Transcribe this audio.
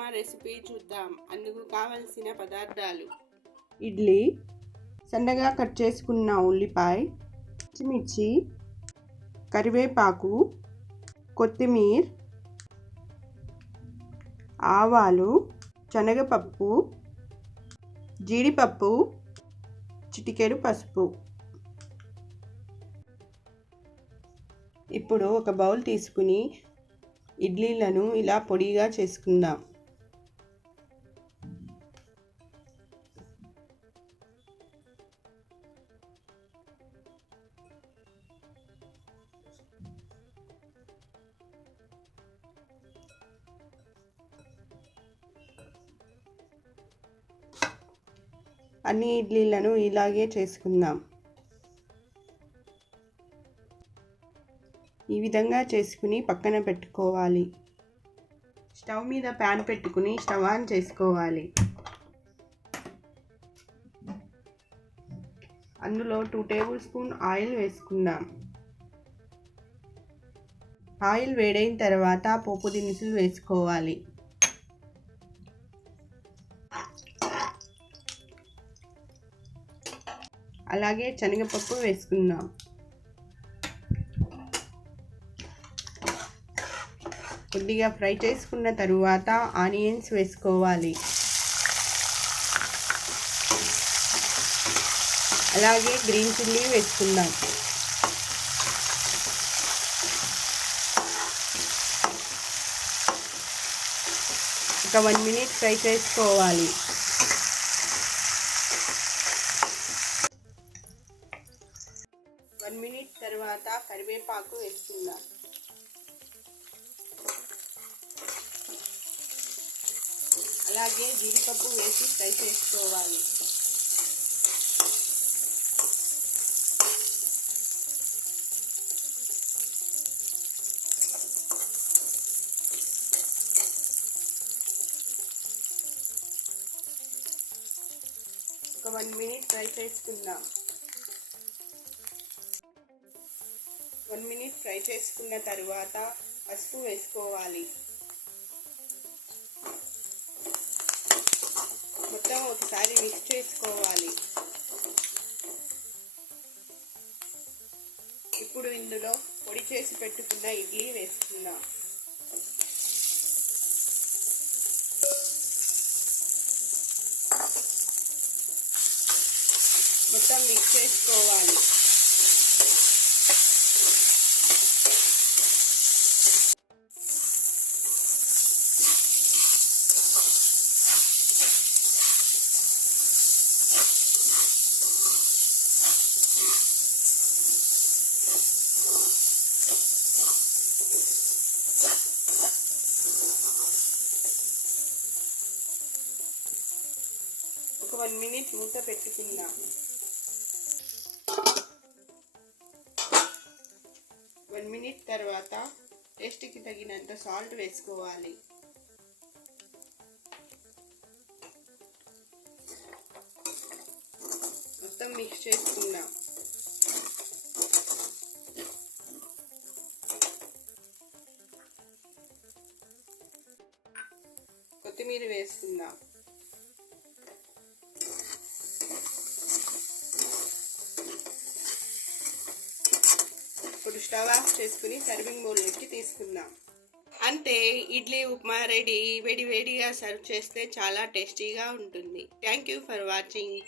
Upma recipe చూద్దాం. అందుకు కావలసిన పదార్థాలు: ఇడ్లీ, సన్నగా కట్ చేసుకున్న ఉల్లిపాయ, పచ్చిమిర్చి, కరివేపాకు, కొత్తిమీర, ఆవాలు, శనగపప్పు, జీడిపప్పు, చిటికెడు పసుపు. ఇప్పుడు ఒక బౌల్ తీసుకుని ఇడ్లీలను ఇలా పొడిగా చేసుకుందాం. అన్ని ఇడ్లీలను ఇలాగే చేసుకుందాం. ఈ విధంగా చేసుకుని పక్కన పెట్టుకోవాలి. స్టవ్ మీద ప్యాన్ పెట్టుకుని స్టవ్ ఆన్ చేసుకోవాలి. అందులో 2 టేబుల్ స్పూన్ ఆయిల్ వేసుకుందాం. ఆయిల్ వేడైన తర్వాత పోపు దినుసులు వేసుకోవాలి. అలాగే శనగపప్పు వేసుకుందాం. కొద్దిగా ఫ్రై చేసుకున్న తరువాత ఆనియన్స్ వేసుకోవాలి. అలాగే గ్రీన్ చిల్లీ వేసుకుందాం. ఒక 1 మినిట్ ఫ్రై చేసుకోవాలి. మినిట్ తర్వాత కరివేపాకు వేసుకుందాం. అలాగే జీడిపప్పు వేసి ఫ్రై చేసుకోవాలి. ఒక 1 మినిట్ ఫ్రై చేసుకుందాం. 1 మినిట్ ఫ్రై చేసుకున్న తరువాత పసుపు వేసుకోవాలి. మొత్తం ఒకసారి మిక్స్ చేసుకోవాలి. ఇప్పుడు ఇందులో పొడి చేసి పెట్టుకున్న ఇడ్లీ వేసుకుందాం. మొత్తం మిక్స్ చేసుకోవాలి. ఒక 1 మినిట్ మూత పెట్టుకుందాం. 1 మినిట్ తర్వాత టేస్ట్కి తగినంత సాల్ట్ వేసుకోవాలి. మొత్తం మిక్స్ చేసుకుందాం. కొత్తిమీర వేసుకుందాం. ఇప్పుడు స్టవ్ ఆఫ్ చేసుకుని సర్వింగ్ బౌల్లోకి తీసుకుందాం. అంతే, ఇడ్లీ ఉప్మా రెడీ. వేడివేడిగా సర్వ్ చేస్తే చాలా టేస్టీగా ఉంటుంది. Thank you for watching.